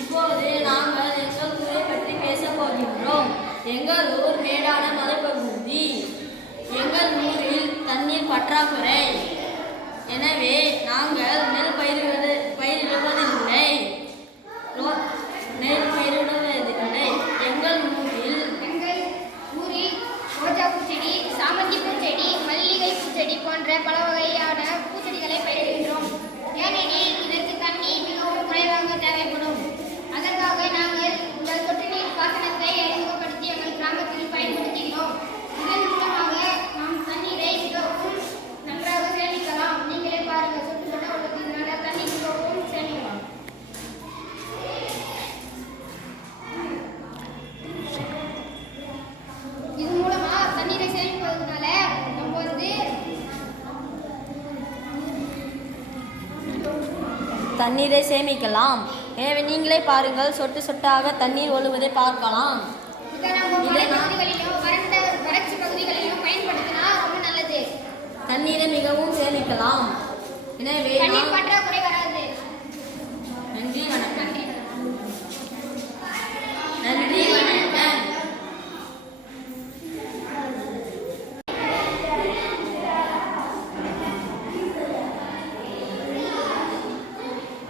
இப்போது நாங்கள் எங்கள் ஊரை பற்றி பேசப் போகின்றோம். எங்கள் ஊர் மேடான மலைப்பகுதி. எங்கள் ஊரில் தண்ணீர் பற்றாக்குறை. எனவே நாங்கள் நெல் பயிரிடுவதில்லை. எங்கள் ஊரில் ரோஜா பூச்செடி, சாமந்தி பூச்செடி, மல்லிகை பூச்செடி போன்ற பல வகையான பூச்செடிகளை பயிரிடுகின்றோம். ஏனெனில் இதற்கு தண்ணீர் மிகவும் குறைவாக தேவைப்படும். அதற்காக நாங்கள் உங்கள் சொட்டு நீர் பாசனத்தை அறிமுகப்படுத்தி எங்கள் கிராமத்தில் பயன்படுத்துகிறோம். இதன் மூலமாக நாம் தண்ணீரை மிகவும் நன்றாக சேமிக்கலாம். நீங்களே பாருங்கள், சொட்டு சொட்ட உள்ளதுனால தண்ணீர் மிகவும் சேமிக்கலாம். இது மூலமா தண்ணீரை சேமிப்பதனால நம்ம தண்ணீரை சேமிக்கலாம். எனவே நீங்களே பாருங்கள், சொட்டு சொட்டாக தண்ணீர் ஒழுவதை பார்க்கலாம். வறட்சி பகுதிகளிலும் பயன்படுத்தினா ரொம்ப நல்லது. தண்ணீரை மிகவும் சேமிக்கலாம். எனவே தண்ணீர் பற்றாக்குறை வராது. நன்றி, வணக்கம். நன்றி, வணக்கம்.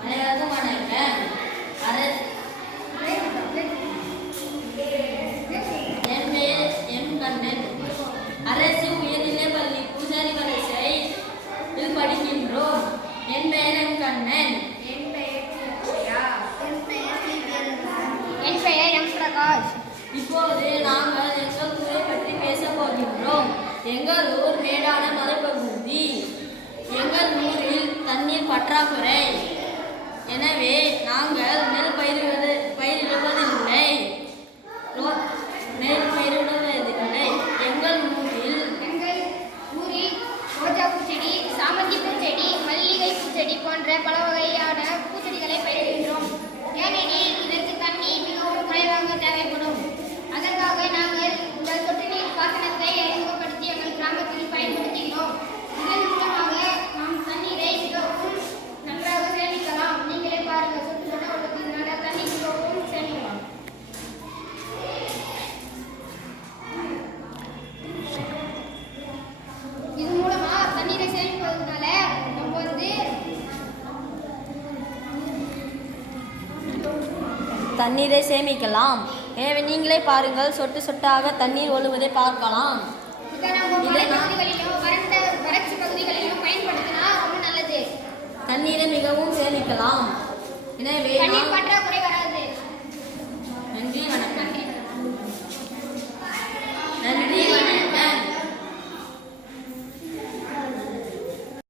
அனைவருக்கும் வணக்கம். என் பெயர் எம் கண்ணன். அரசு உயர்நிலைப்பள்ளி பூசாரி வரிசையில் படிக்கின்றோம். என் பெயர் எம் கண்ணன். என் பெயர் எம் பிரகாஷ். இப்போது நாங்கள் எங்கள் ஊரை பற்றி பேசப் போகின்றோம். எங்கள் ஊர் மேடான மலைப்பகுதி. எங்கள் ஊரில் தண்ணீர் பற்றாக்குறை. எனவே நாங்கள் நெல் பயிரிடுவதில்லை. எங்கள் ஊரில் ரோஜா பூச்செடி, சாமந்தி பூச்செடி, மல்லிகை பூச்செடி போன்ற பல வகையான பூச்செடிகளை பயிரிடுகின்றோம். ஏனெனில் இதற்கு தண்ணீர் மிகவும் குறைவாக தேவைப்படும். அதற்காக நாங்கள் உங்கள் சொட்டு நீர் பாசனத்தை அறிமுகப்படுத்தி எங்கள் கிராமத்தில் பயன்படுத்துகிறோம். இதன் மூலமாக நாம் தண்ணீரை மிகவும் நன்றாக சேமிக்கலாம். நீங்களே பாருங்கள், சொட்டு சொட்ட உள்ளதுனால தண்ணீர் மிகவும் சேமிக்கலாம். இது மூலமா தண்ணீரை சேமிப்பதனால நம்ம தண்ணீரை சேமிக்கலாம். எனவே நீங்களே பாருங்கள், சொட்டு சொட்டாக தண்ணீர் ஒழுவதை பார்க்கலாம். வறட்சி பகுதிகளிலும் பயன்படுத்தினா ரொம்ப நல்லது. தண்ணீரை மிகவும் சேமிக்கலாம். எனவே தண்ணீர் பற்றாக்குறை